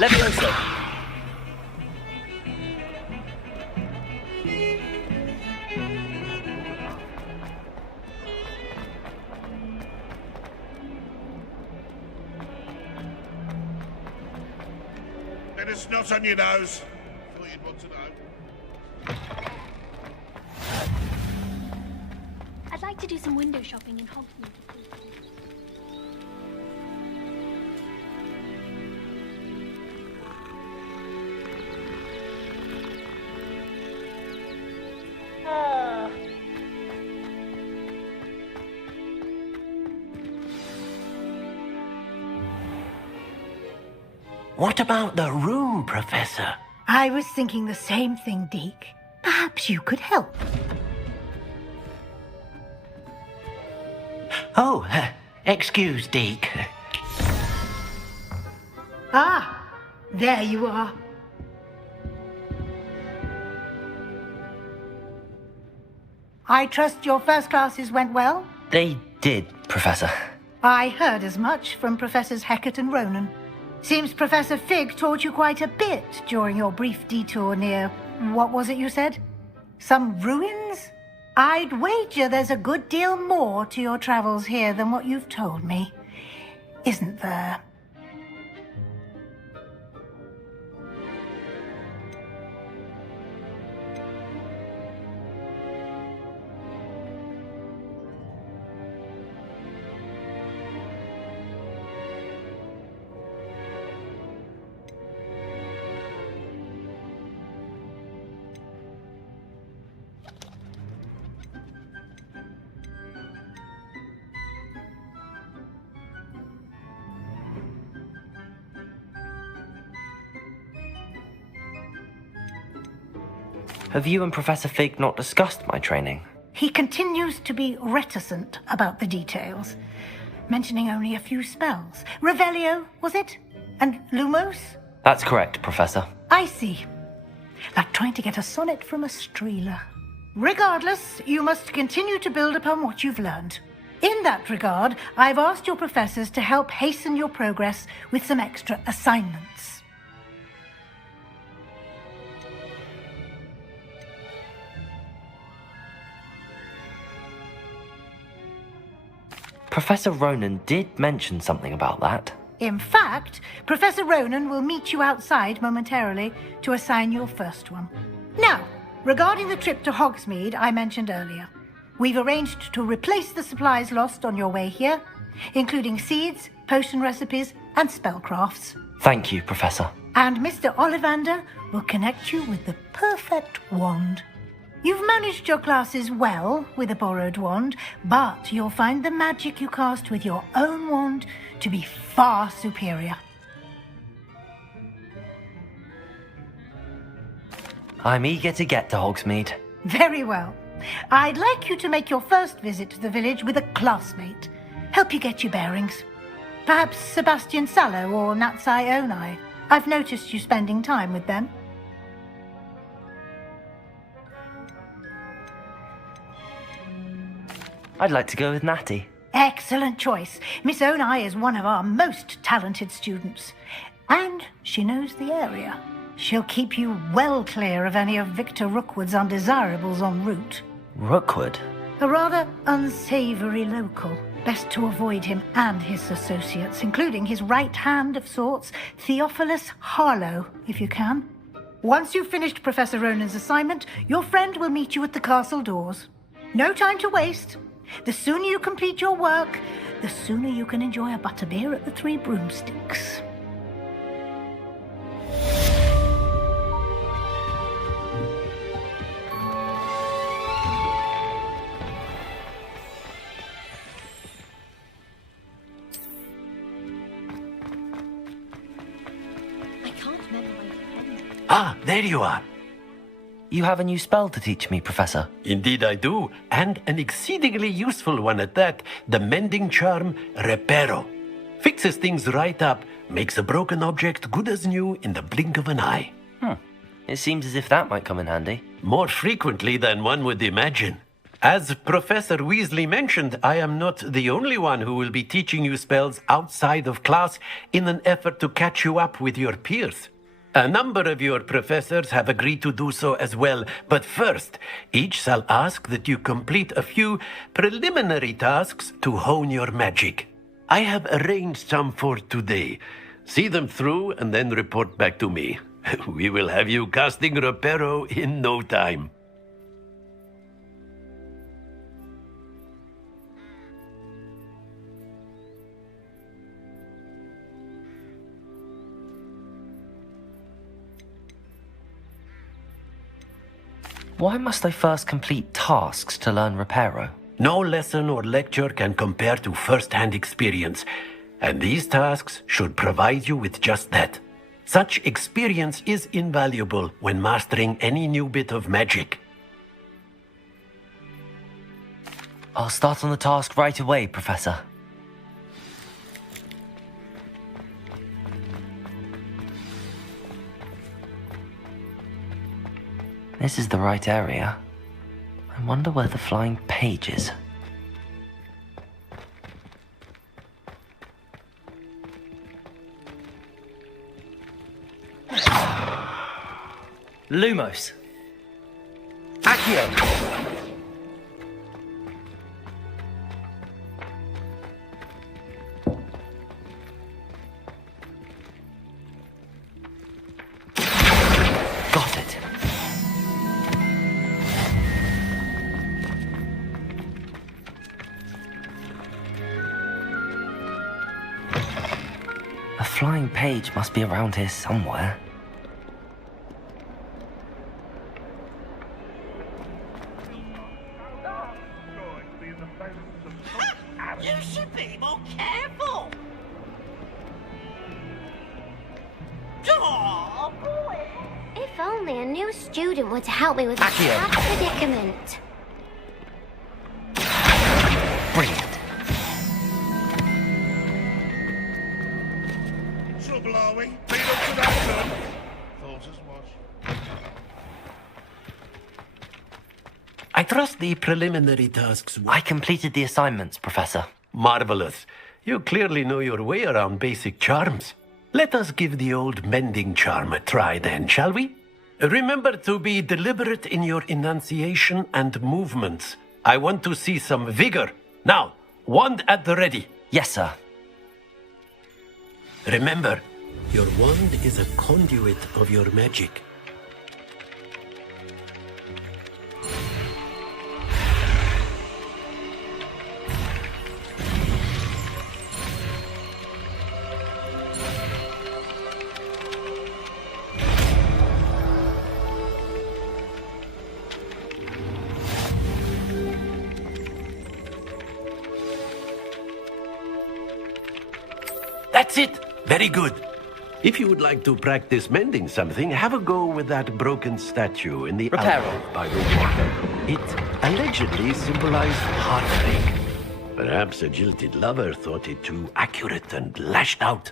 Levioso. And it's not on your nose. Thought you'd want to know. I'd like to do some window shopping in Hogsmeade. What about the room, Professor? I was thinking the same thing, Deke. Perhaps you could help. Oh, excuse, Deke. Ah, there you are. I trust your first classes went well? They did, Professor. I heard as much from Professors Hecat and Ronan. Seems Professor Fig taught you quite a bit during your brief detour near... what was it you said? Some ruins? I'd wager there's a good deal more to your travels here than what you've told me. Isn't there? Have you and Professor Fig not discussed my training? He continues to be reticent about the details, mentioning only a few spells. Revelio, was it? And Lumos? That's correct, Professor. I see. Like trying to get a sonnet from a streeler. Regardless, you must continue to build upon what you've learned. In that regard, I've asked your professors to help hasten your progress with some extra assignments. Professor Ronan did mention something about that. In fact, Professor Ronan will meet you outside momentarily to assign your first one. Now, regarding the trip to Hogsmeade I mentioned earlier, we've arranged to replace the supplies lost on your way here, including seeds, potion recipes, and spellcrafts. Thank you, Professor. And Mr. Ollivander will connect you with the perfect wand. You've managed your classes well with a borrowed wand, but you'll find the magic you cast with your own wand to be far superior. I'm eager to get to Hogsmeade. Very well. I'd like you to make your first visit to the village with a classmate. Help you get your bearings. Perhaps Sebastian Sallow or Natsai Onai. I've noticed you spending time with them. I'd like to go with Natty. Excellent choice. Miss Onai is one of our most talented students. And she knows the area. She'll keep you well clear of any of Victor Rookwood's undesirables en route. Rookwood? A rather unsavory local. Best to avoid him and his associates, including his right hand of sorts, Theophilus Harlow, if you can. Once you've finished Professor Ronan's assignment, your friend will meet you at the castle doors. No time to waste. The sooner you complete your work, the sooner you can enjoy a butterbeer at the Three Broomsticks. I can't memorize any. Ah, there you are. You have a new spell to teach me, Professor. Indeed I do, and an exceedingly useful one at that. The mending charm, Reparo. Fixes things right up, makes a broken object good as new in the blink of an eye. It seems as if that might come in handy. More frequently than one would imagine. As Professor Weasley mentioned, I am not the only one who will be teaching you spells outside of class in an effort to catch you up with your peers. A number of your professors have agreed to do so as well, but first, each shall ask that you complete a few preliminary tasks to hone your magic. I have arranged some for today. See them through and then report back to me. We will have you casting Reparo in no time. Why must I first complete tasks to learn Reparo? No lesson or lecture can compare to first-hand experience, and these tasks should provide you with just that. Such experience is invaluable when mastering any new bit of magic. I'll start on the task right away, Professor. This is the right area. I wonder where the flying page is. Lumos. Accio. Got it. A flying page must be around here somewhere. You should be more careful! Oh, boy! If only a new student were to help me with this Accio. bad predicament. Brilliant. Trouble, are we? Been up to that, son? Thought as much. I trust the preliminary tasks. I completed the assignments, Professor. Marvelous. You clearly know your way around basic charms. Let us give the old mending charm a try then, shall we? Remember to be deliberate in your enunciation and movements. I want to see some vigor. Now, wand at the ready. Yes, sir. Remember, your wand is a conduit of your magic. That's it! Very good. If you would like to practice mending something, have a go with that broken statue in the Reparo. alcove by the water. It allegedly symbolized heartbreak. Perhaps a jilted lover thought it too accurate and lashed out.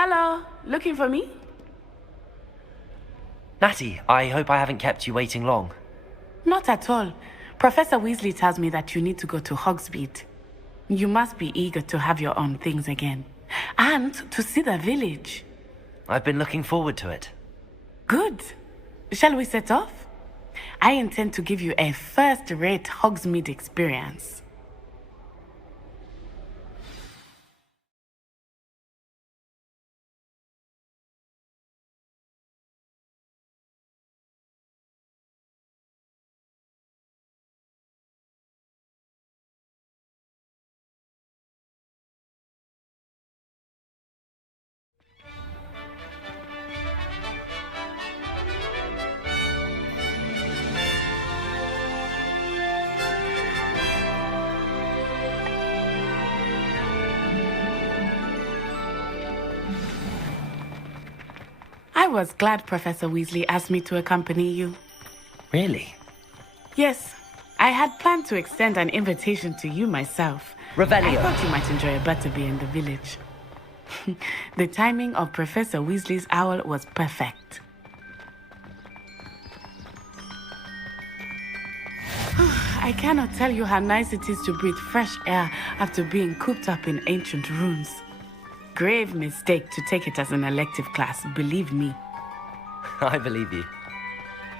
Hello, looking for me? Natty, I hope I haven't kept you waiting long. Not at all. Professor Weasley tells me that you need to go to Hogsmeade. You must be eager to have your own things again. And to see the village. I've been looking forward to it. Good. Shall we set off? I intend to give you a first-rate Hogsmeade experience. I was glad Professor Weasley asked me to accompany you. Really? Yes, I had planned to extend an invitation to you myself. Revelio. I thought you might enjoy a butterbeer in the village. The timing of Professor Weasley's owl was perfect. I cannot tell you how nice it is to breathe fresh air after being cooped up in ancient rooms. Grave mistake to take it as an elective class, believe me. I believe you.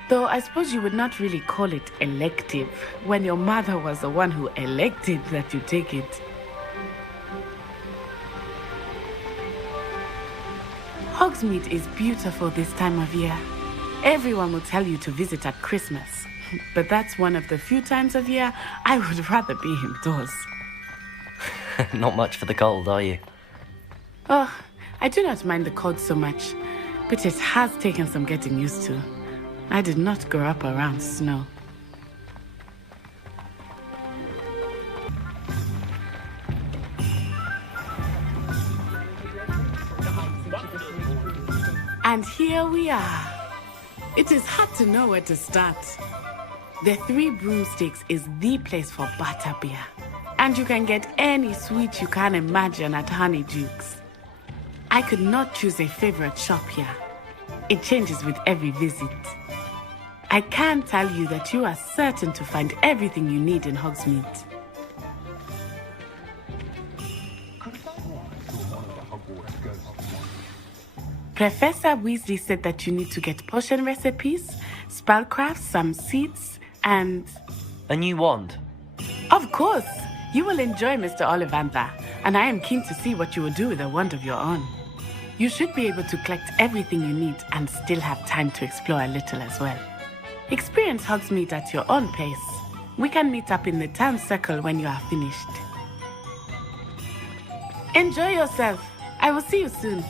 Though I suppose you would not really call it elective when your mother was the one who elected that you take it. Hogsmeade is beautiful this time of year. Everyone will tell you to visit at Christmas. But that's one of the few times of year I would rather be indoors. Not much for the cold, are you? Oh, I do not mind the cold so much, but it has taken some getting used to. I did not grow up around snow. And here we are. It is hard to know where to start. The Three Broomsticks is the place for butterbeer. And you can get any sweet you can imagine at Honeyduke's. I could not choose a favorite shop here. It changes with every visit. I can tell you that you are certain to find everything you need in Hogsmeade. Professor Weasley said that you need to get potion recipes, spellcrafts, some seeds, and... A new wand. Of course! You will enjoy Mr. Ollivander, and I am keen to see what you will do with a wand of your own. You should be able to collect everything you need and still have time to explore a little as well. Experience Hogsmeade at your own pace. We can meet up in the town circle when you are finished. Enjoy yourself. I will see you soon.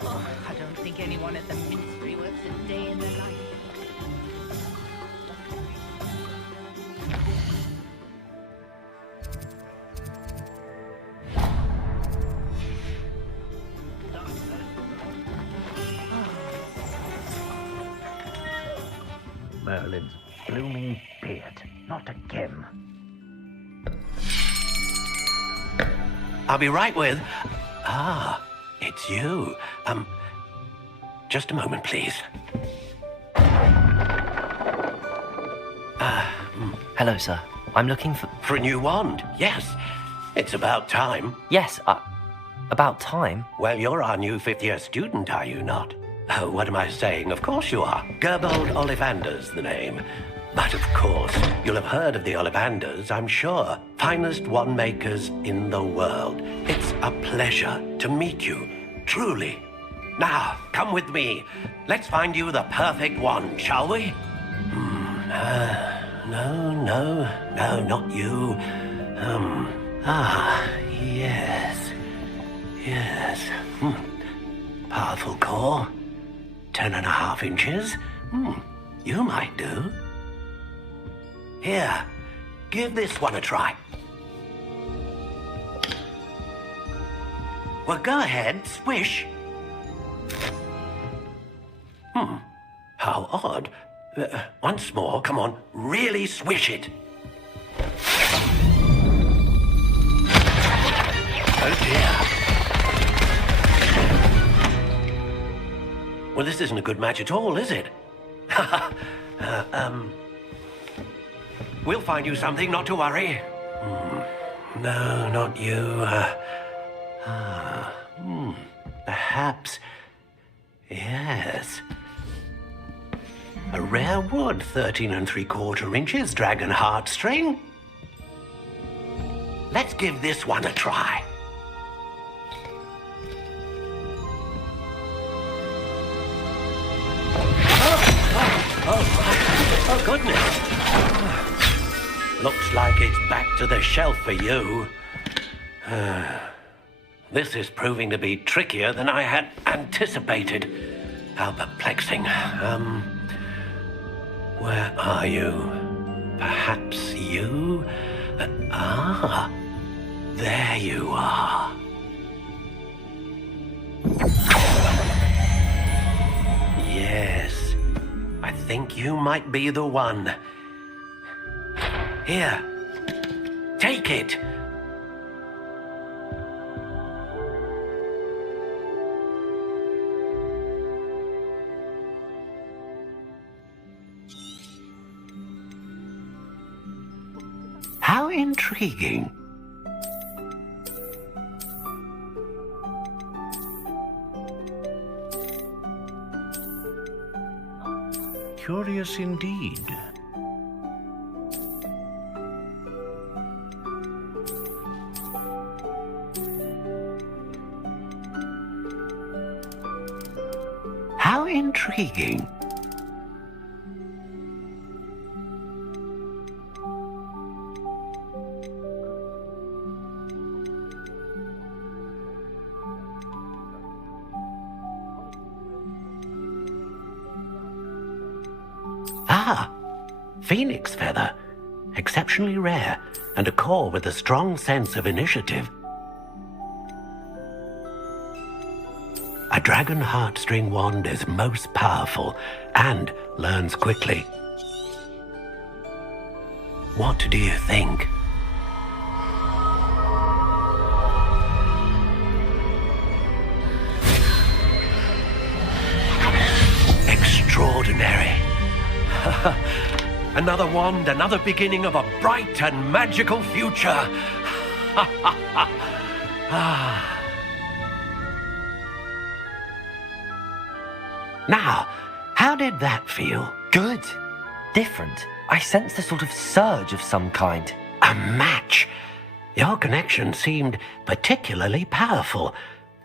I don't think anyone at the ministry works a day in their life. Merlin's blooming beard. Not again. I'll be right with... Ah, it's you. Just a moment, please. Hello, sir. I'm looking for... For a new wand, yes. It's about time. Yes, about time. Well, you're our new fifth-year student, are you not? Oh, what am I saying? Of course you are. Gerbold Ollivander's the name. But of course, you'll have heard of the Ollivanders, I'm sure. Finest wand makers in the world. It's a pleasure to meet you, truly. Now, come with me. Let's find you the perfect wand, shall we? No, not you. Yes. Powerful core. 10.5 inches. You might do. Here, give this one a try. Well, go ahead, swish. How odd. Once more, come on, really swish it. Oh dear. Well, this isn't a good match at all, is it? We'll find you something, not to worry. No, not you. Perhaps. Yes. A rare wood, 13 3/4 inches, dragon heartstring. Let's give this one a try. Oh, goodness. Looks like it's back to the shelf for you. This is proving to be trickier than I had anticipated. How perplexing. Where are you? Perhaps you? There you are. Yes, I think you might be the one. Here, take it. How intriguing. Curious indeed. How intriguing. Phoenix feather. Exceptionally rare, and a core with a strong sense of initiative. A dragon heartstring wand is most powerful and learns quickly. What do you think? Extraordinary. Another wand, another beginning of a bright and magical future. Now, how did that feel? Good. Different. I sensed a sort of surge of some kind. A match. Your connection seemed particularly powerful.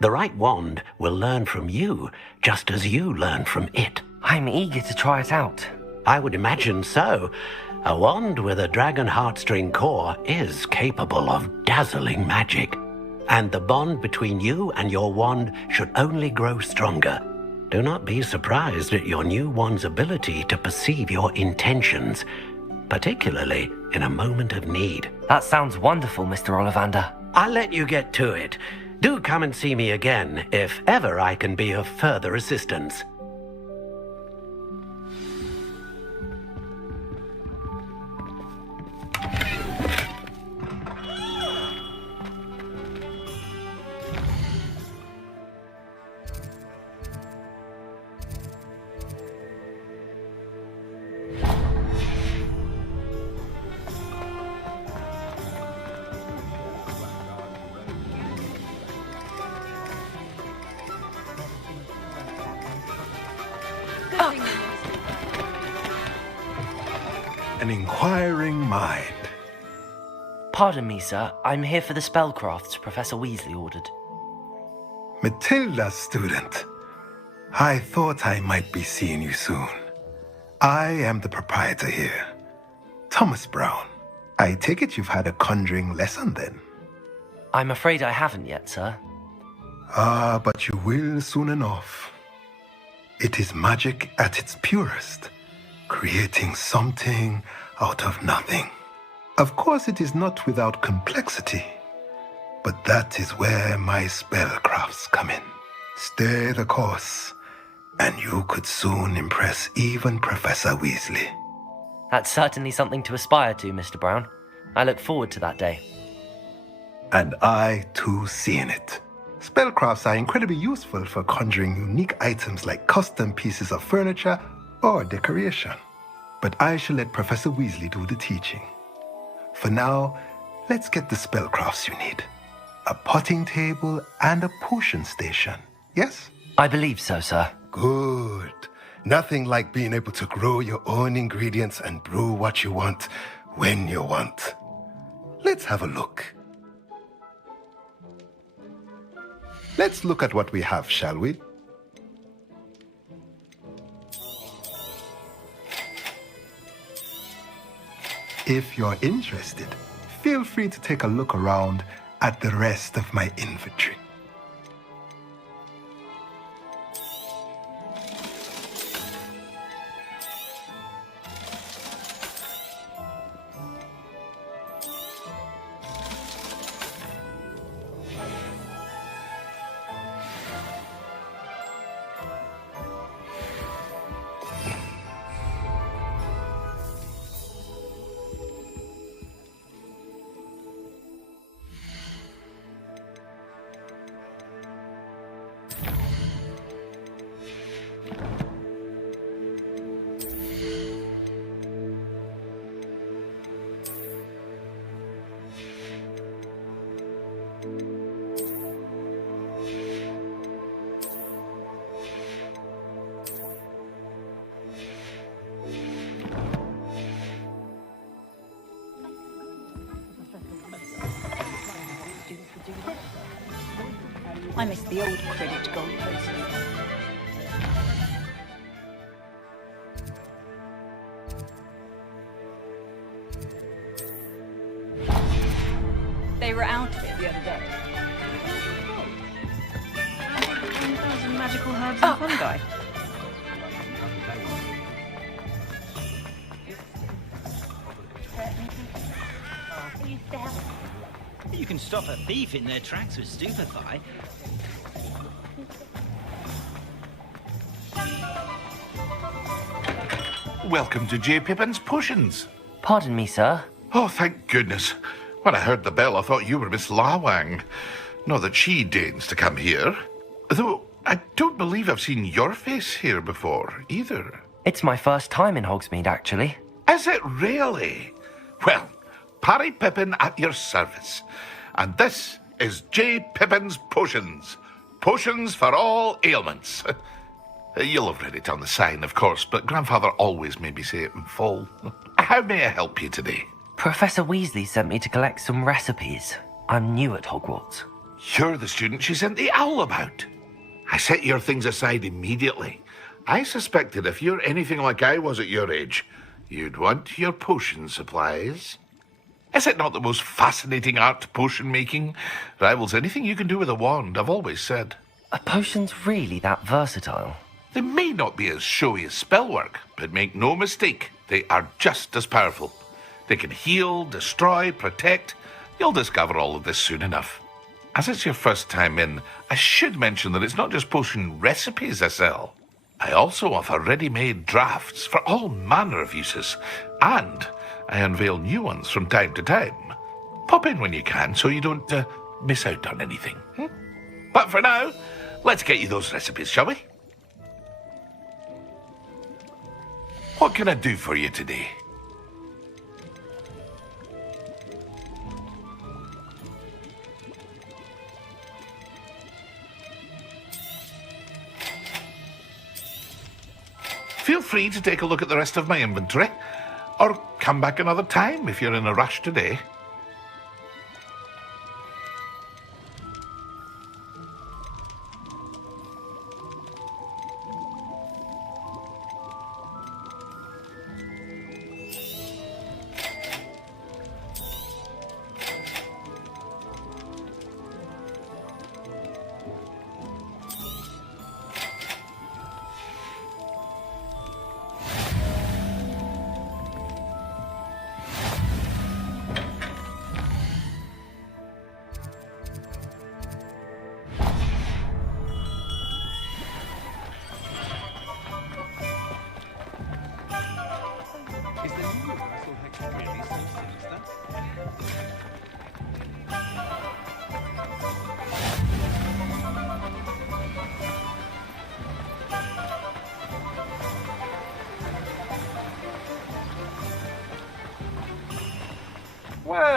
The right wand will learn from you, just as you learn from it. I'm eager to try it out. I would imagine so. A wand with a dragon heartstring core is capable of dazzling magic. And the bond between you and your wand should only grow stronger. Do not be surprised at your new wand's ability to perceive your intentions, particularly in a moment of need. That sounds wonderful, Mr. Ollivander. I'll let you get to it. Do come and see me again if ever I can be of further assistance. An inquiring mind. Pardon me, sir. I'm here for the spellcrafts Professor Weasley ordered. Matilda's student. I thought I might be seeing you soon. I am the proprietor here, Thomas Brown. I take it you've had a conjuring lesson then? I'm afraid I haven't yet, sir. But you will soon enough. It is magic at its purest, creating something out of nothing. Of course, it is not without complexity. But that is where my spellcrafts come in. Stay the course, and you could soon impress even Professor Weasley. That's certainly something to aspire to, Mr. Brown. I look forward to that day. And I, too, seeing it. Spellcrafts are incredibly useful for conjuring unique items like custom pieces of furniture or decoration. But I shall let Professor Weasley do the teaching. For now, let's get the spellcrafts you need. A potting table and a potion station, yes? I believe so, sir. Good. Nothing like being able to grow your own ingredients and brew what you want when you want. Let's have a look. Let's look at what we have, shall we? If you're interested, feel free to take a look around at the rest of my inventory. I miss the old credit goalposts. They were out of it the other day. 1,000 magical herbs and fungi. You can stop a thief in their tracks with Stupefy. Welcome to J. Pippin's Potions. Pardon me, sir. Oh, thank goodness. When I heard the bell, I thought you were Miss Lawang. Not that she deigns to come here. Though, I don't believe I've seen your face here before, either. It's my first time in Hogsmeade, actually. Is it really? Well, Parry Pippin at your service. And this is J. Pippin's Potions. Potions for all ailments. You'll have read it on the sign, of course, but Grandfather always made me say it in full. How may I help you today? Professor Weasley sent me to collect some recipes. I'm new at Hogwarts. You're the student she sent the owl about. I set your things aside immediately. I suspected if you're anything like I was at your age, you'd want your potion supplies. Is it not the most fascinating art, potion making? Rivals anything you can do with a wand, I've always said. Are potions really that versatile? They may not be as showy as spellwork, but make no mistake, they are just as powerful. They can heal, destroy, protect. You'll discover all of this soon enough. As it's your first time in, I should mention that it's not just potion recipes I sell. I also offer ready-made drafts for all manner of uses, and I unveil new ones from time to time. Pop in when you can so you don't miss out on anything. But for now, let's get you those recipes, shall we? What can I do for you today? Feel free to take a look at the rest of my inventory, or come back another time if you're in a rush today.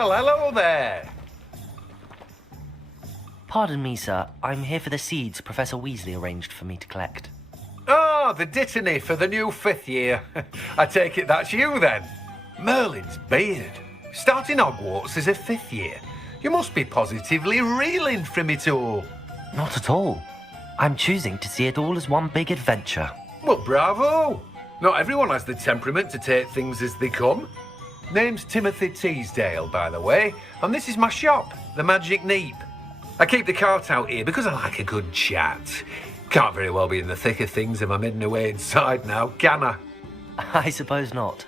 Well, hello there. Pardon me, sir. I'm here for the seeds Professor Weasley arranged for me to collect. Oh, the dittany for the new 5th year. I take it that's you then. Merlin's beard. Starting Hogwarts as a 5th year. You must be positively reeling from it all. Not at all. I'm choosing to see it all as one big adventure. Well, bravo. Not everyone has the temperament to take things as they come. Name's Timothy Teasdale, by the way, and this is my shop, the Magic Neep. I keep the cart out here because I like a good chat. Can't very well be in the thick of things if I'm hidden away inside now, can I? I suppose not.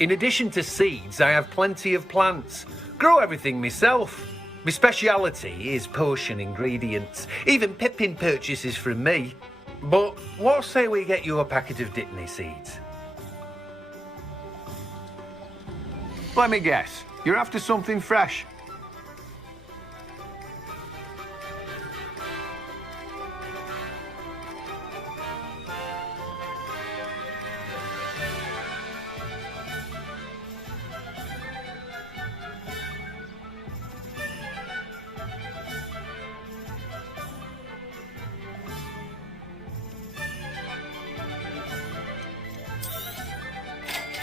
In addition to seeds, I have plenty of plants. Grow everything myself. My speciality is potion ingredients. Even Pippin purchases from me. But what say we get you a packet of Dittany seeds? Let me guess. You're after something fresh.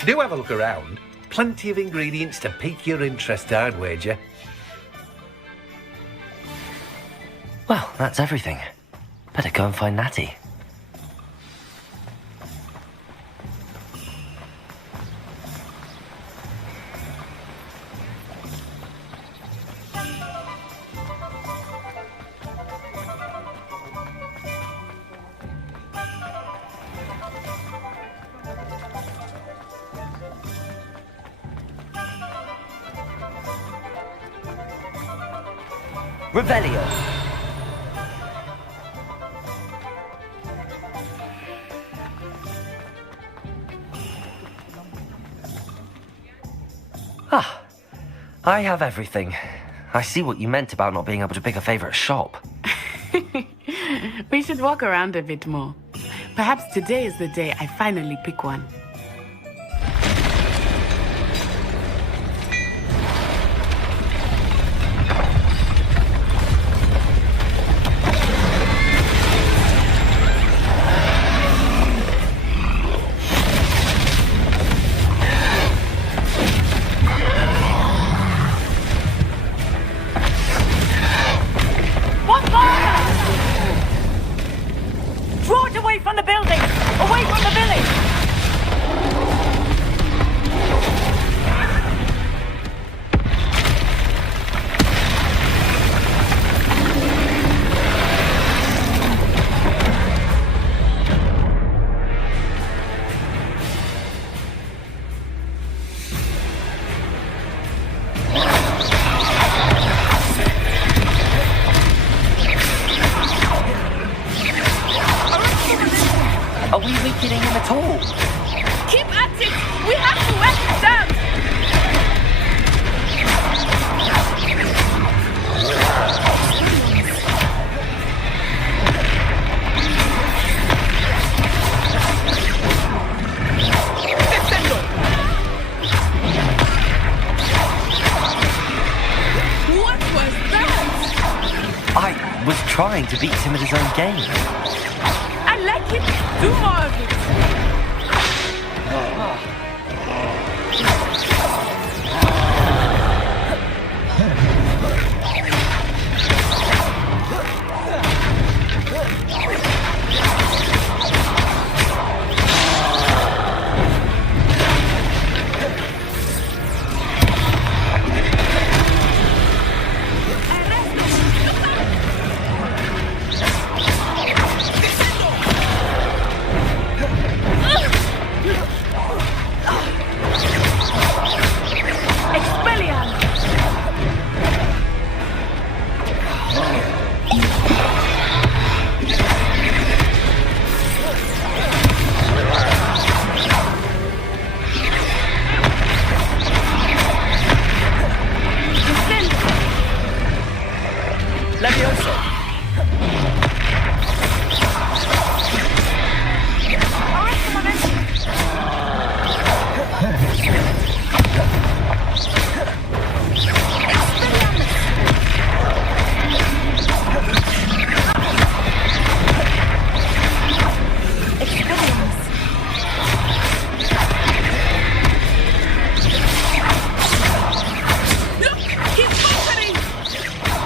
Do have a look around. Plenty of ingredients to pique your interest, I'd wager. Well, that's everything. Better go and find Natty. Revelio. Ah, I have everything. I see what you meant about not being able to pick a favorite shop. We should walk around a bit more. Perhaps today is the day I finally pick one. Are we weakening him at all? Keep at it! We have to wear him down! What was that? I was trying to beat him at his own game. I like it. Do more of it.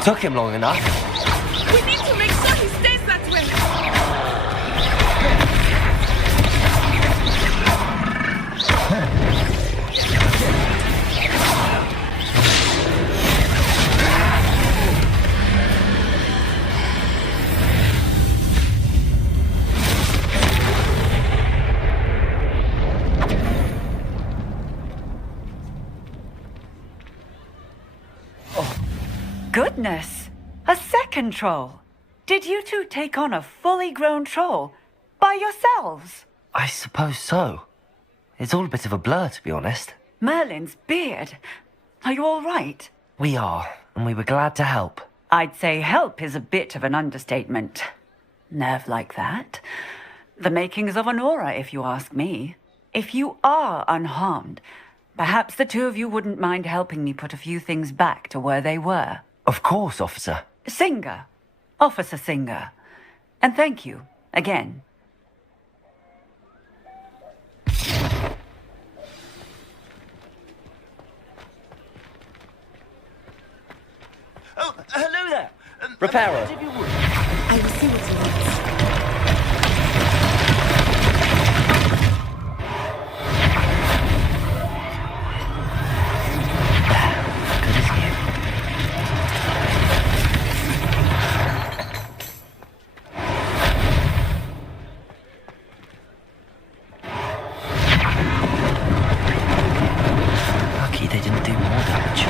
Took him long enough. We need to make sure he stays that way. Goodness! A second troll! Did you two take on a fully grown troll by yourselves? I suppose so. It's all a bit of a blur, to be honest. Merlin's beard. Are you all right? We are, and we were glad to help. I'd say help is a bit of an understatement. Nerve like that. The makings of an aura, if you ask me. If you are unharmed, perhaps the two of you wouldn't mind helping me put a few things back to where they were. Of course, officer. Singer. Officer Singer. And thank you, again. Oh, hello there. Repairer. If you would. I will see what he wants. Good as new. Lucky they didn't do more damage.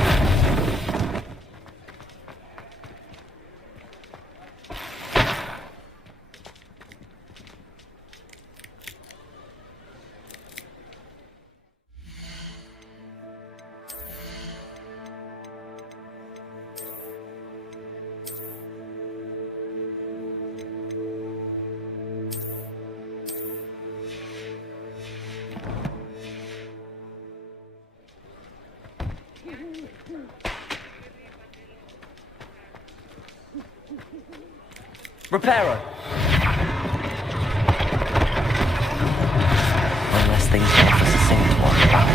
Repairer. One less thing for Officer Singh to worry about.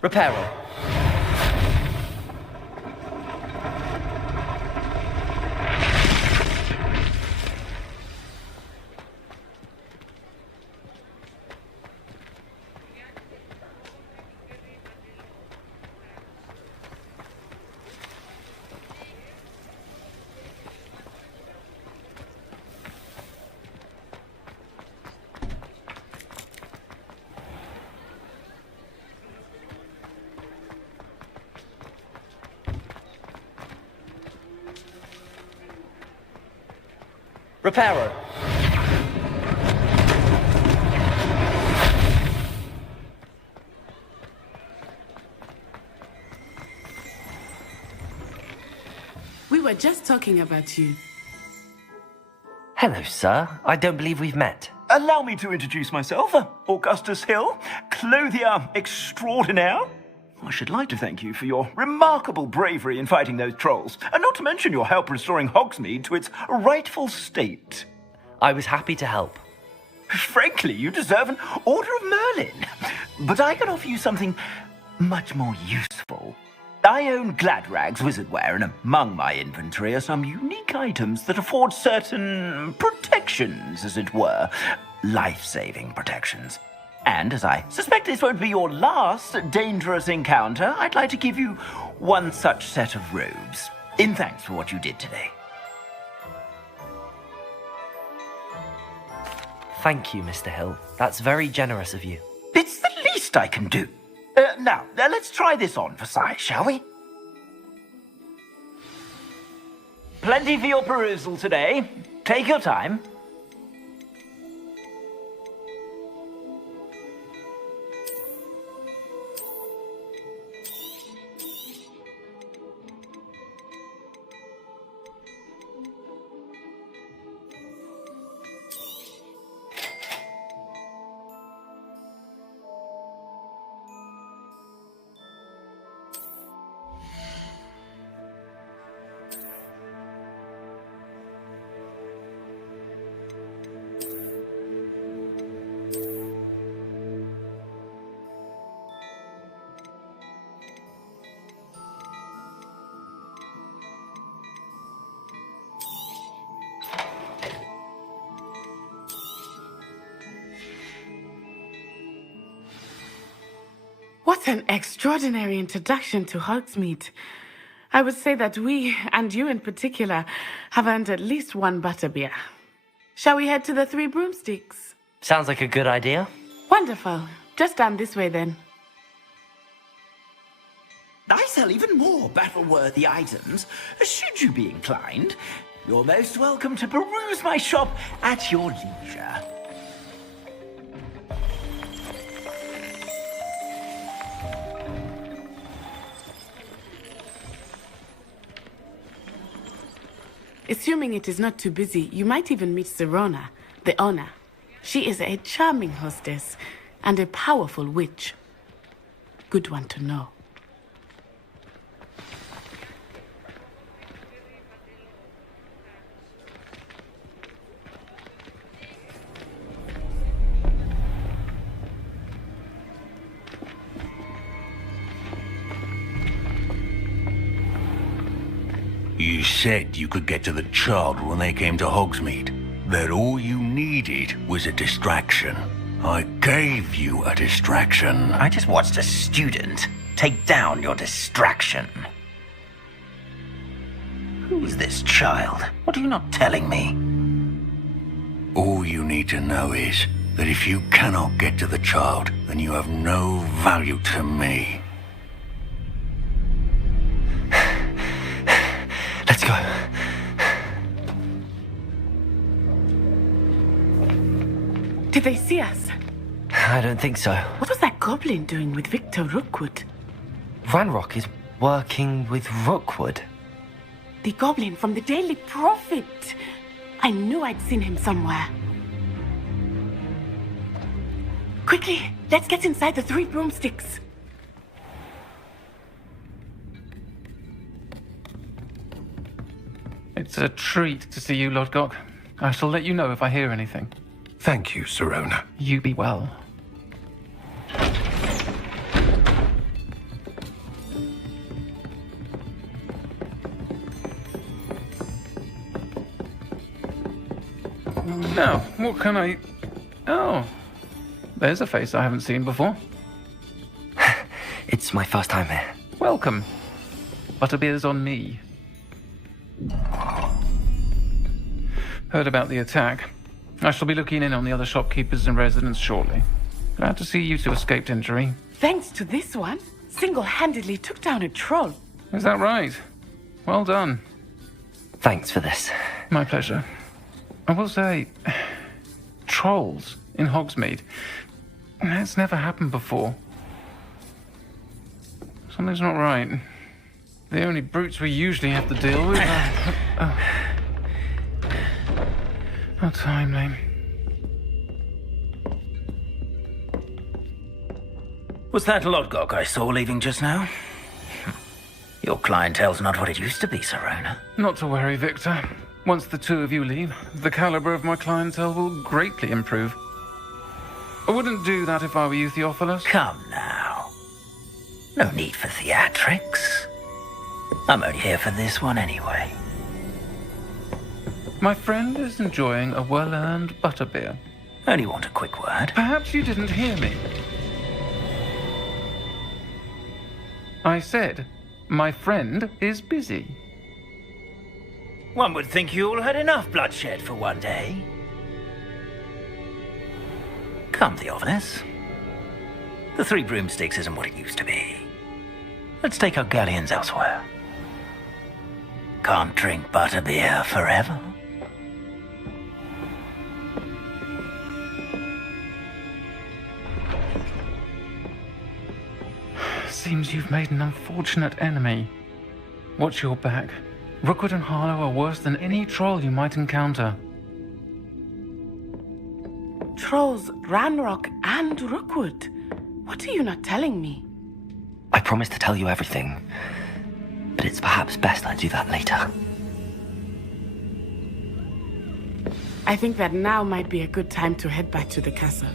Repairer. Repairer. We were just talking about you. Hello, sir. I don't believe we've met. Allow me to introduce myself, Augustus Hill, clothier extraordinaire. I should like to thank you for your remarkable bravery in fighting those trolls, and not to mention your help restoring Hogsmeade to its rightful state. I was happy to help. Frankly, you deserve an Order of Merlin. But I can offer you something much more useful. I own Gladrag's wizardware, and among my inventory are some unique items that afford certain protections, as it were. Life-saving protections. And as I suspect this won't be your last dangerous encounter, I'd like to give you one such set of robes, in thanks for what you did today. Thank you, Mr. Hill. That's very generous of you. It's the least I can do. Now, let's try this on for size, shall we? Plenty for your perusal today. Take your time. What an extraordinary introduction to Hogsmeade. I would say that we, and you in particular, have earned at least one butterbeer. Shall we head to the Three Broomsticks? Sounds like a good idea. Wonderful. Just down this way then. I sell even more battle-worthy items. Should you be inclined, you're most welcome to peruse my shop at your leisure. Assuming it is not too busy, you might even meet Sirona, the owner. She is a charming hostess and a powerful witch. Good one to know. You said you could get to the child when they came to Hogsmeade. That all you needed was a distraction. I gave you a distraction. I just watched a student take down your distraction. Who's this child? What are you not telling me? All you need to know is that if you cannot get to the child, then you have no value to me. Let's go. Did they see us? I don't think so. What was that goblin doing with Victor Rookwood? Ranrock is working with Rookwood. The goblin from the Daily Prophet. I knew I'd seen him somewhere. Quickly, let's get inside the Three Broomsticks. It's a treat to see you, Lodgok. I shall let you know if I hear anything. Thank you, Sirona. You be well. Now, what can I... Oh, there's a face I haven't seen before. It's my first time here. Welcome. Butterbeer's on me. Heard about the attack. I shall be looking in on the other shopkeepers and residents shortly. Glad to see you two escaped injury. Thanks to this one, single-handedly took down a troll. Is that right? Well done. Thanks for this. My pleasure. I will say, trolls in Hogsmeade. That's never happened before. Something's not right. The only brutes we usually have to deal with are... How timely. Was that Lodgok I saw leaving just now? Your clientele's not what it used to be, Sirona. Not to worry, Victor. Once the two of you leave, the caliber of my clientele will greatly improve. I wouldn't do that if I were you, Theophilus. Come now. No need for theatrics. I'm only here for this one anyway. My friend is enjoying a well-earned butterbeer. Only want a quick word. Perhaps you didn't hear me. I said, my friend is busy. One would think you all had enough bloodshed for one day. Come, Theophilus. The Three Broomsticks isn't what it used to be. Let's take our galleons elsewhere. Can't drink butterbeer forever. Seems you've made an unfortunate enemy. Watch your back. Rookwood and Harlow are worse than any troll you might encounter. Trolls, Ranrock, and Rookwood. What are you not telling me? I promised to tell you everything, but it's perhaps best I do that later. I think that now might be a good time to head back to the castle.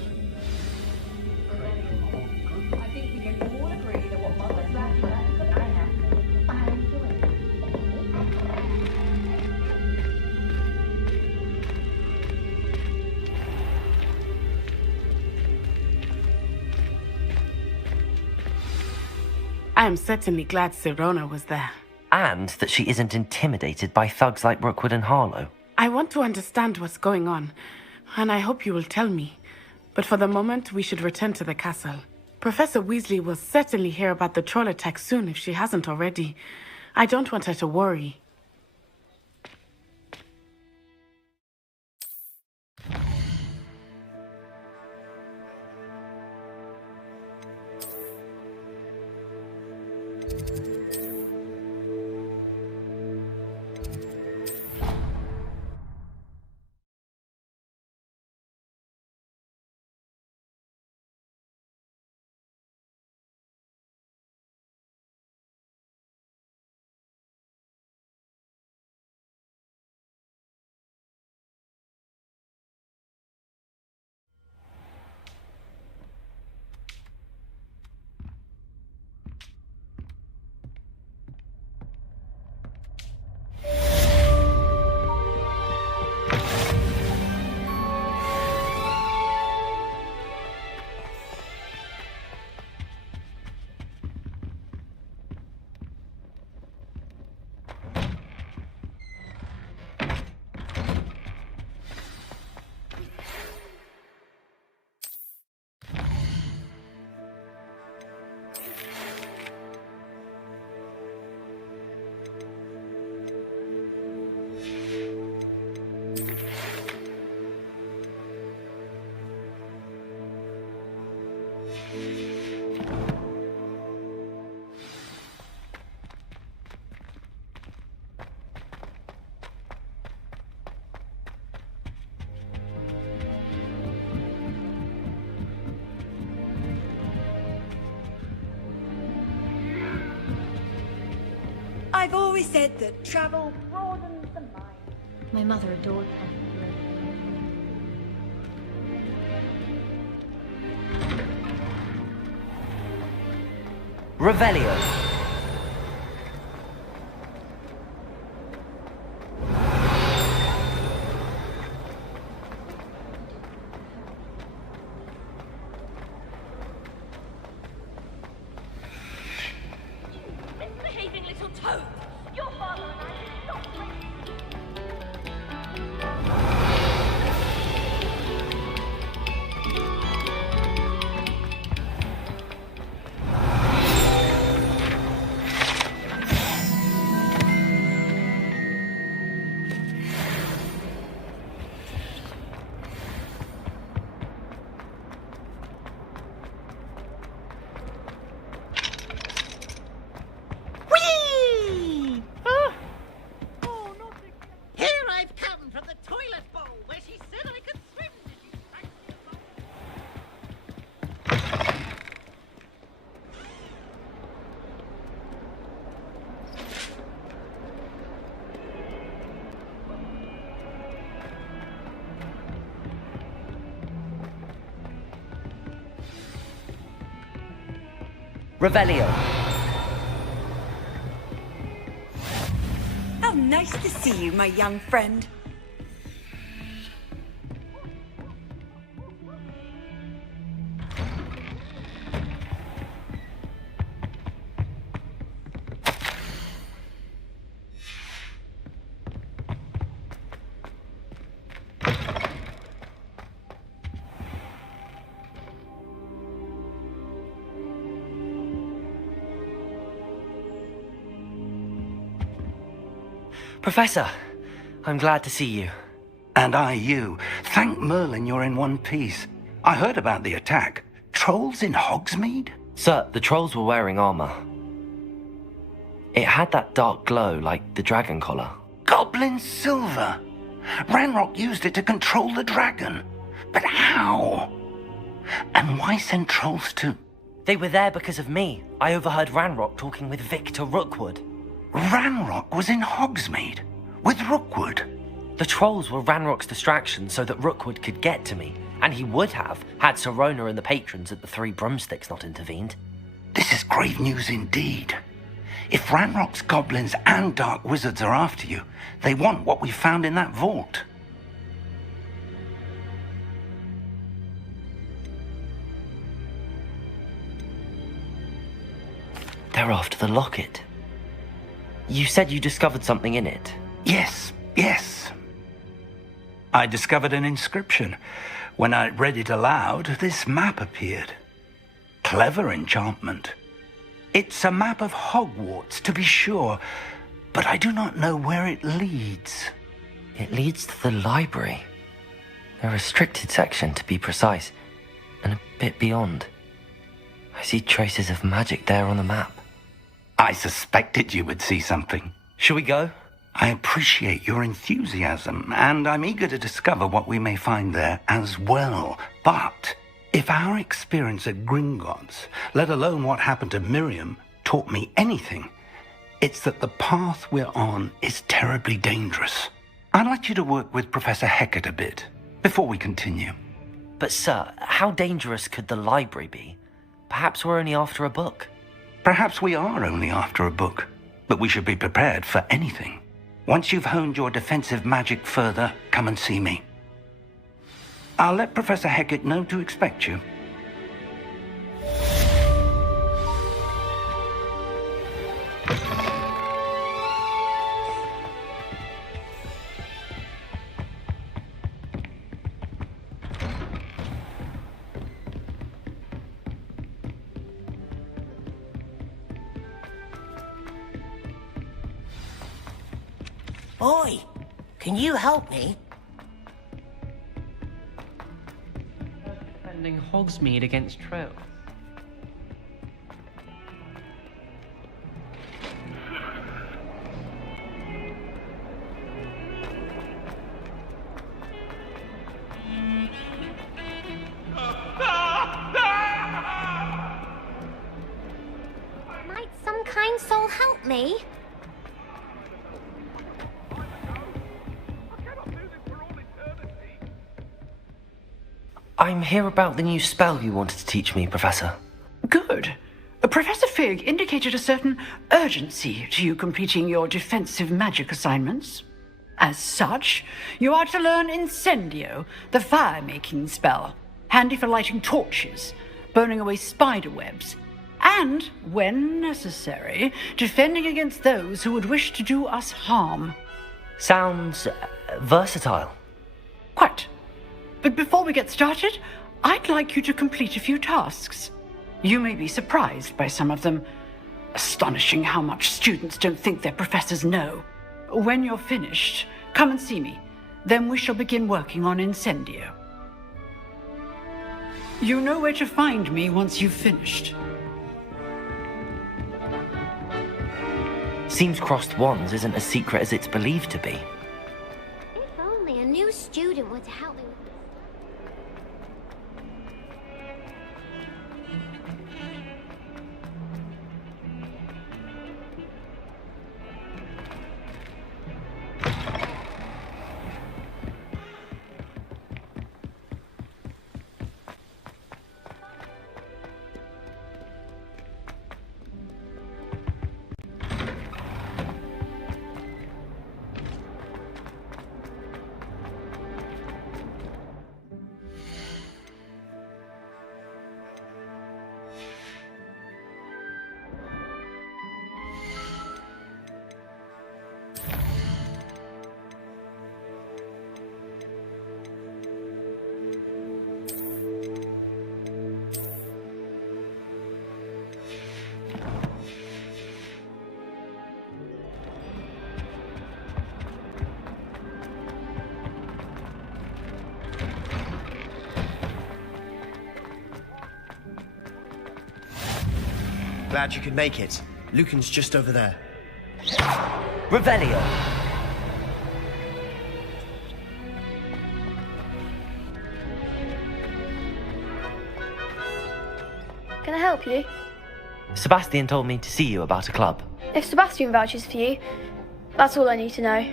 I am certainly glad Sirona was there. And that she isn't intimidated by thugs like Rookwood and Harlow. I want to understand what's going on, and I hope you will tell me. But for the moment, we should return to the castle. Professor Weasley will certainly hear about the troll attack soon if she hasn't already. I don't want her to worry. I've always said that travel broadens the mind. My mother adored her. Revelio. Misbehaving little toad! Your father and I did not play. Revelio. How nice to see you, my young friend. Professor, I'm glad to see you. And I you. Thank Merlin you're in one piece. I heard about the attack. Trolls in Hogsmeade? Sir, the trolls were wearing armor. It had that dark glow like the dragon collar. Goblin silver! Ranrock used it to control the dragon. But how? And why send trolls to... They were there because of me. I overheard Ranrock talking with Victor Rookwood. Ranrock was in Hogsmeade? With Rookwood? The trolls were Ranrock's distraction so that Rookwood could get to me. And he would have, had Sirona and the patrons at the Three Broomsticks not intervened. This is grave news indeed. If Ranrock's goblins and dark wizards are after you, they want what we found in that vault. There They're after the locket. You said you discovered something in it. Yes. I discovered an inscription. When I read it aloud, this map appeared. Clever enchantment. It's a map of Hogwarts, to be sure, but I do not know where it leads. It leads to the library. A restricted section, to be precise, and a bit beyond. I see traces of magic there on the map. I suspected you would see something. Shall we go? I appreciate your enthusiasm, and I'm eager to discover what we may find there as well. But if our experience at Gringotts, let alone what happened to Miriam, taught me anything, it's that the path we're on is terribly dangerous. I'd like you to work with Professor Hecat a bit before we continue. But sir, how dangerous could the library be? Perhaps we're only after a book. Perhaps we are only after a book, but we should be prepared for anything. Once you've honed your defensive magic further, come and see me. I'll let Professor Hecat know to expect you. Oi, can you help me? Defending Hogsmeade against Trails. Might some kind soul help me? I'm here about the new spell you wanted to teach me, Professor. Good. Professor Fig indicated a certain urgency to you completing your defensive magic assignments. As such, you are to learn Incendio, the fire-making spell, handy for lighting torches, burning away spider webs, and, when necessary, defending against those who would wish to do us harm. Sounds versatile. Quite. But before we get started, I'd like you to complete a few tasks. You may be surprised by some of them. Astonishing how much students don't think their professors know. When you're finished, come and see me. Then we shall begin working on Incendio. You know where to find me once you've finished. Seems crossed wands isn't as secret as it's believed to be. If only a new student were to help me with Glad you could make it. Lucan's just over there. Revelio. Can I help you? Sebastian told me to see you about a club. If Sebastian vouches for you, that's all I need to know.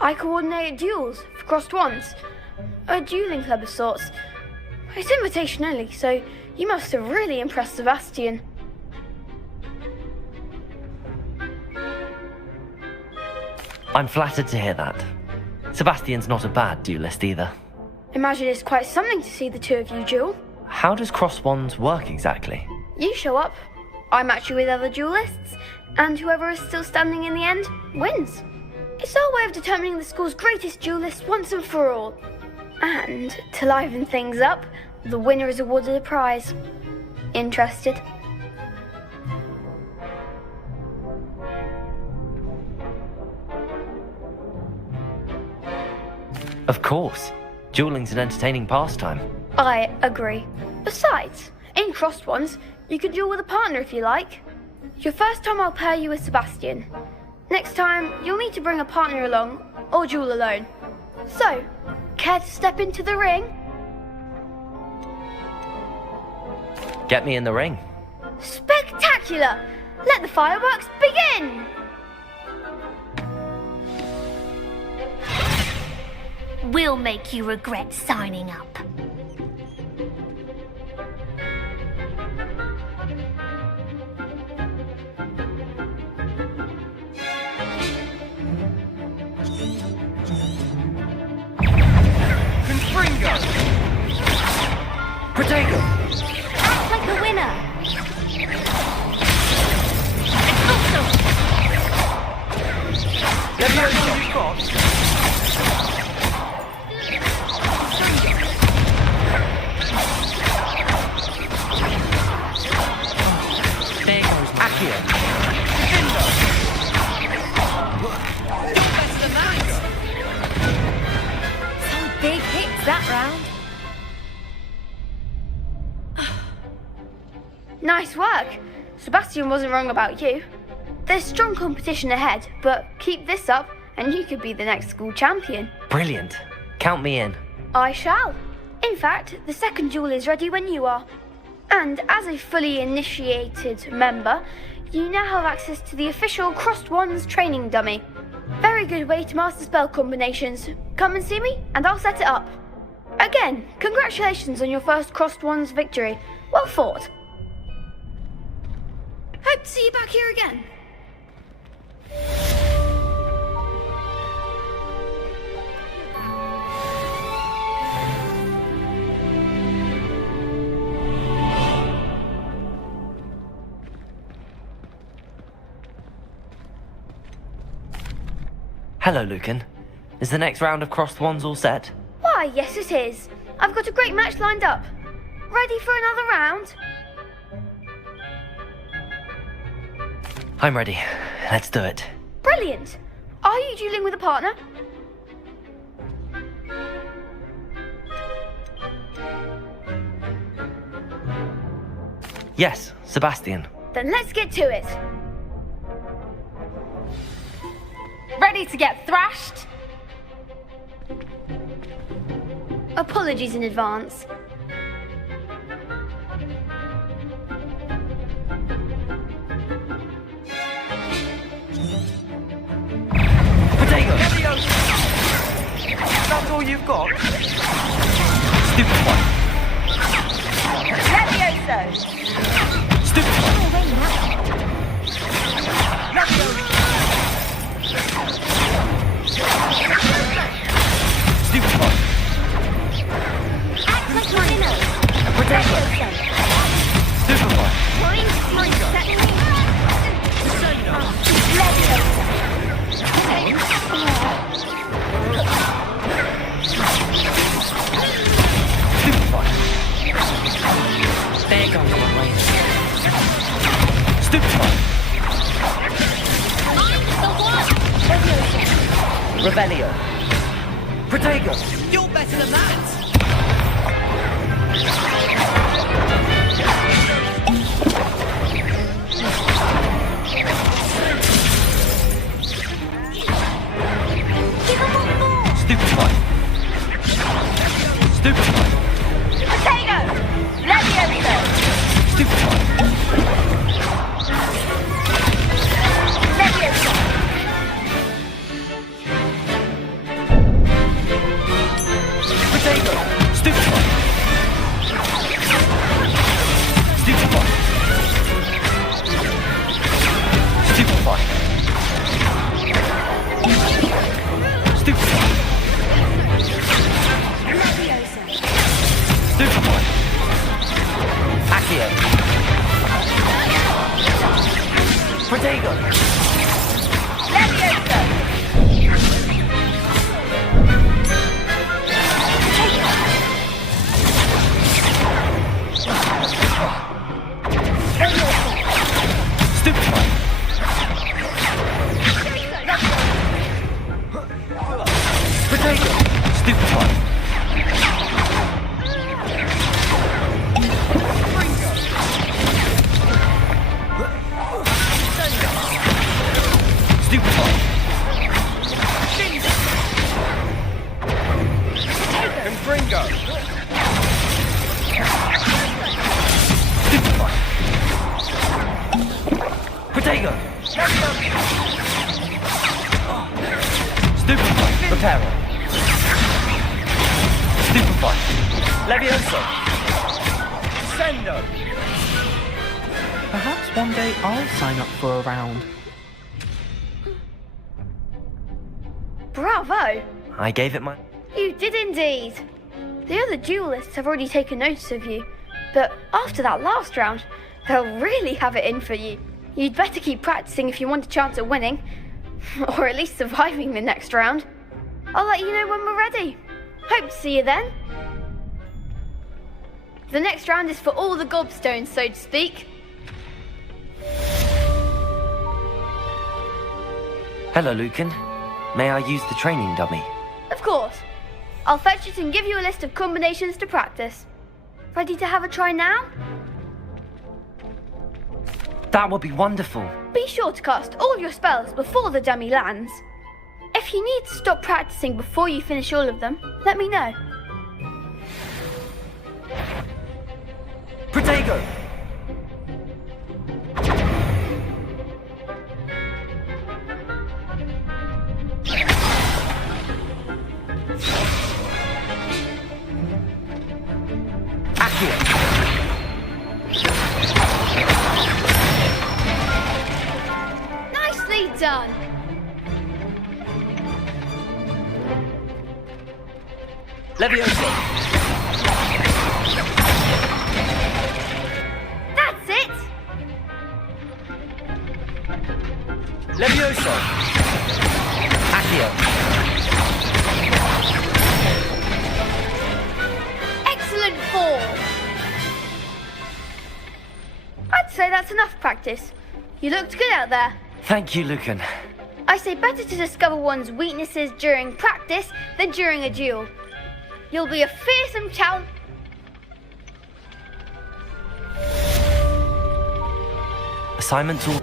I coordinate duels for crossed wands. A dueling club of sorts. It's invitation only, so you must have really impressed Sebastian. I'm flattered to hear that. Sebastian's not a bad duelist either. Imagine it's quite something to see the two of you duel. How does cross wands work exactly? You show up, I match you with other duelists, and whoever is still standing in the end wins. It's our way of determining the school's greatest duelist once and for all. And to liven things up, the winner is awarded a prize. Interested? Of course. Dueling's an entertaining pastime. I agree. Besides, in crossed ones, you can duel with a partner if you like. Your first time I'll pair you with Sebastian. Next time, you'll need to bring a partner along, or duel alone. So, care to step into the ring? Get me in the ring. Spectacular! Let the fireworks begin! We'll make you regret signing up. Protego! Act like the winner! There goes Accio. Some big hits that round. Nice work. Sebastian wasn't wrong about you. There's strong competition ahead, but keep this up and you could be the next school champion. Brilliant. Count me in. I shall. In fact, the second duel is ready when you are. And as a fully initiated member, you now have access to the official Crossed Wands training dummy. Very good way to master spell combinations. Come and see me and I'll set it up. Again, congratulations on your first Crossed Wands victory. Well fought. Hope to see you back here again. Hello, Lucan. Is the next round of Crossed Wands all set? Why, yes it is. I've got a great match lined up. Ready for another round? I'm ready. Let's do it. Brilliant. Are you dueling with a partner? Yes, Sebastian. Then let's get to it. Ready to get thrashed? Apologies in advance. That's all you've got? Stupid one. Levioso! Stupid one. Stupid one. Act like the winner! Protego! Stupid one. Point, set me! Stupid one. There goes one way. Stupid one. Revelio. Protego. You're better than that! Stupid one. Stupid one. Potato! Levioso! Stupid one. Levioso! Protego. Stupid one. Stupid one. Stupid one. Stupid one. Stupid one. Accio. Protego! Stupefy! Protego! Stupefy! Stupefy! Confringo! Stupefy! Protego! Stupefy! Reparo! Stupefy! Levioso! Sendo! Perhaps one day I'll sign up for a round. Bravo! I gave it my... You did indeed. The other duelists have already taken notice of you, but after that last round, they'll really have it in for you. You'd better keep practicing if you want a chance at winning, or at least surviving the next round. I'll let you know when we're ready. Hope to see you then. The next round is for all the gobstones, so to speak. Hello, Lucan. May I use the training dummy? Of course. I'll fetch it and give you a list of combinations to practice. Ready to have a try now? That would be wonderful. Be sure to cast all your spells before the dummy lands. If you need to stop practicing before you finish all of them, let me know. Protego! Nicely done. Levioso! That's it. Levioso! Accio! Excellent form. I'd say that's enough practice. You looked good out there. Thank you, Lucan. I say better to discover one's weaknesses during practice than during a duel. You'll be a fearsome challenge. Assignments all...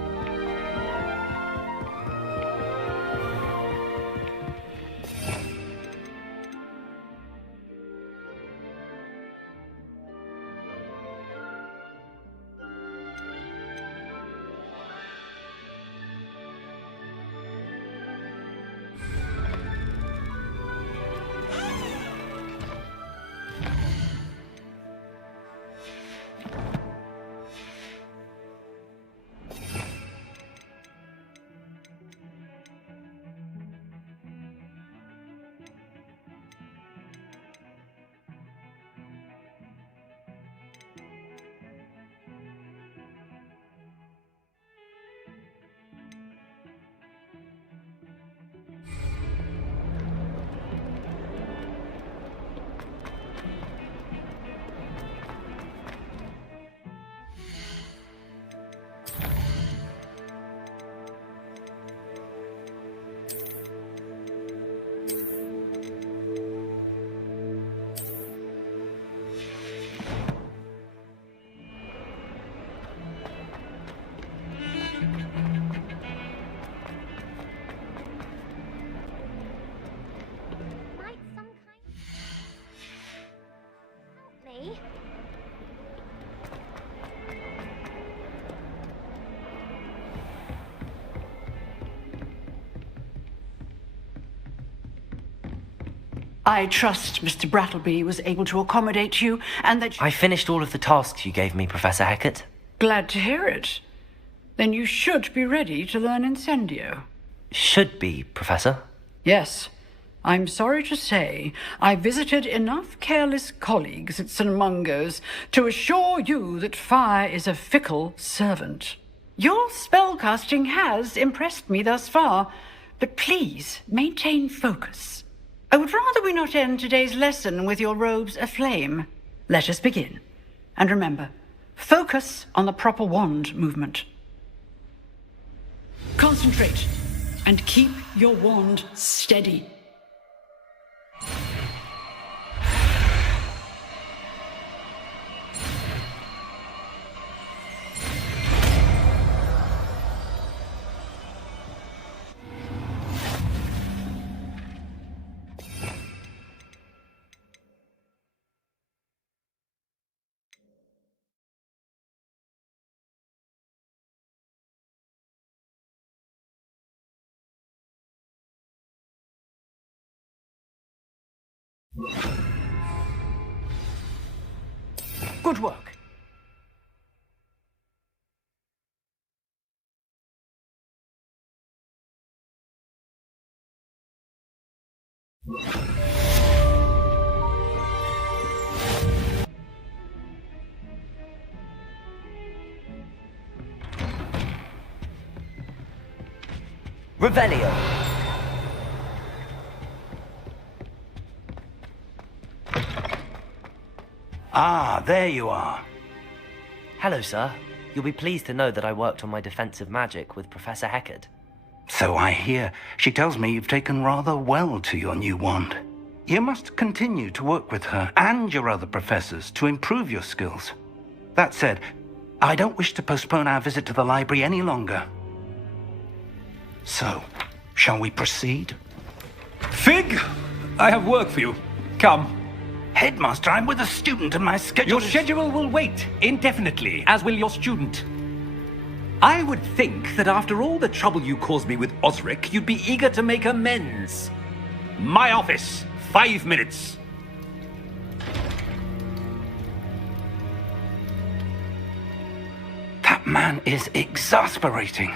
I trust Mr. Brattleby was able to accommodate you and that... I finished all of the tasks you gave me, Professor Hecat. Glad to hear it. Then you should be ready to learn Incendio. Should be, Professor. Yes. I'm sorry to say I visited enough careless colleagues at St. Mungo's to assure you that fire is a fickle servant. Your spellcasting has impressed me thus far, but please maintain focus. I would rather we not end today's lesson with your robes aflame. Let us begin. And remember, focus on the proper wand movement. Concentrate and keep your wand steady. Good work. Revelio. Ah, there you are. Hello, sir. You'll be pleased to know that I worked on my defensive magic with Professor Heckard. So I hear. She tells me you've taken rather well to your new wand. You must continue to work with her and your other professors to improve your skills. That said, I don't wish to postpone our visit to the library any longer. So, shall we proceed? Fig, I have work for you. Come. Headmaster, I'm with a student and my schedule Your schedule will wait indefinitely, as will your student. I would think that after all the trouble you caused me with Osric, you'd be eager to make amends. My office, 5 minutes. That man is exasperating.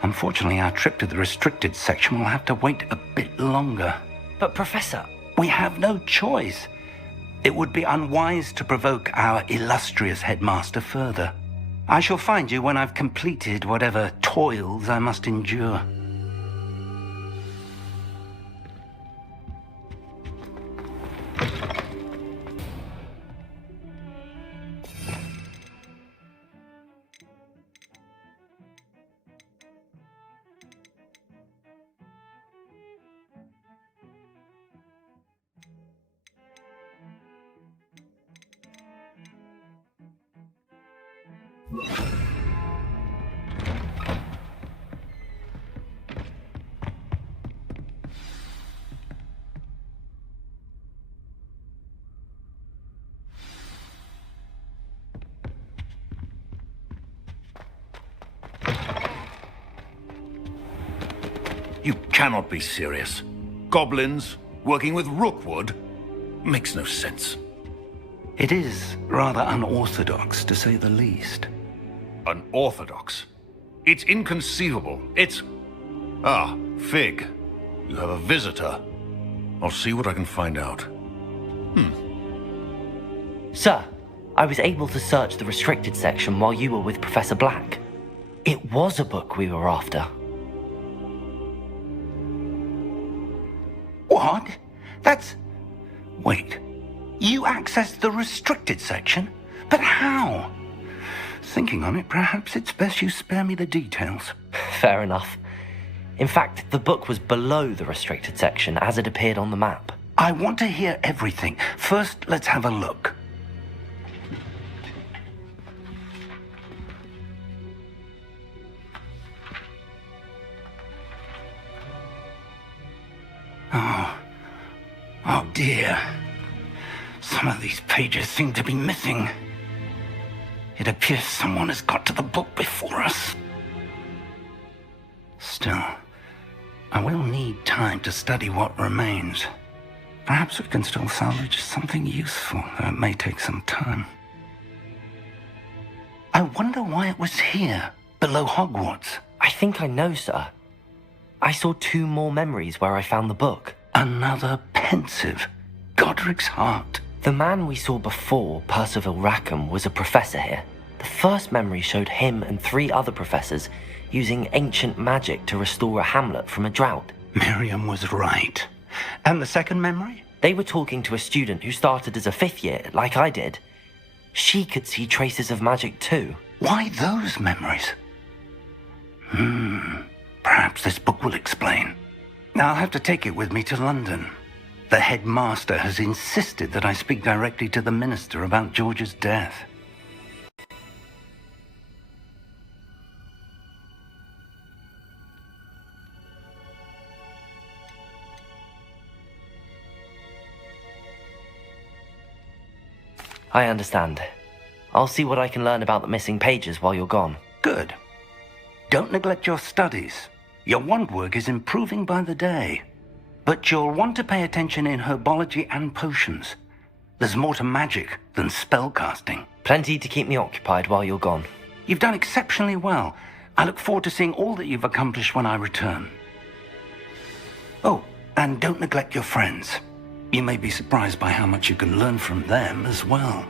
Unfortunately, our trip to the restricted section will have to wait a bit longer. But, Professor... We have no choice. It would be unwise to provoke our illustrious headmaster further. I shall find you when I've completed whatever toils I must endure. You cannot be serious. Goblins working with Rookwood makes no sense. It is rather unorthodox, to say the least. Unorthodox? It's inconceivable. It's... Ah, Fig. You have a visitor. I'll see what I can find out. Sir, I was able to search the restricted section while you were with Professor Black. It was a book we were after. What? That's... Wait. You accessed the restricted section? But how? Thinking on it, perhaps it's best you spare me the details. Fair enough. In fact, the book was below the restricted section as it appeared on the map. I want to hear everything. First, let's have a look. Oh dear. Some of these pages seem to be missing. It appears someone has got to the book before us. Still, I will need time to study what remains. Perhaps we can still salvage something useful, though it may take some time. I wonder why it was here, below Hogwarts. I think I know, sir. I saw 2 more memories where I found the book. Another pensive, Godric's heart. The man we saw before, Percival Rackham, was a professor here. The first memory showed him and 3 other professors using ancient magic to restore a hamlet from a drought. Miriam was right. And the second memory? They were talking to a student who started as a 5th year, like I did. She could see traces of magic too. Why those memories? Perhaps this book will explain. I'll have to take it with me to London. The headmaster has insisted that I speak directly to the minister about George's death. I understand. I'll see what I can learn about the missing pages while you're gone. Good. Don't neglect your studies. Your wand work is improving by the day. But you'll want to pay attention in herbology and potions. There's more to magic than spellcasting. Plenty to keep me occupied while you're gone. You've done exceptionally well. I look forward to seeing all that you've accomplished when I return. Oh, and don't neglect your friends. You may be surprised by how much you can learn from them as well.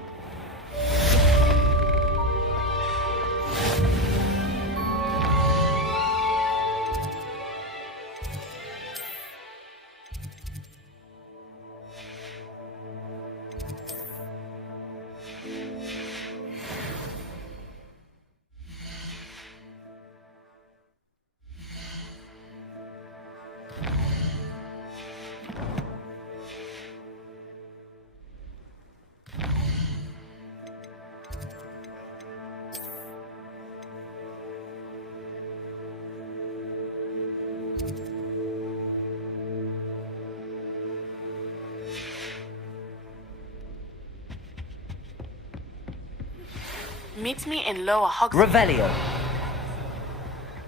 Meet me in Lower Hogsmeade. Revelio.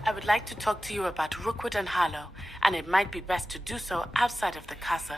I would like to talk to you about Rookwood and Harlow, and it might be best to do so outside of the castle.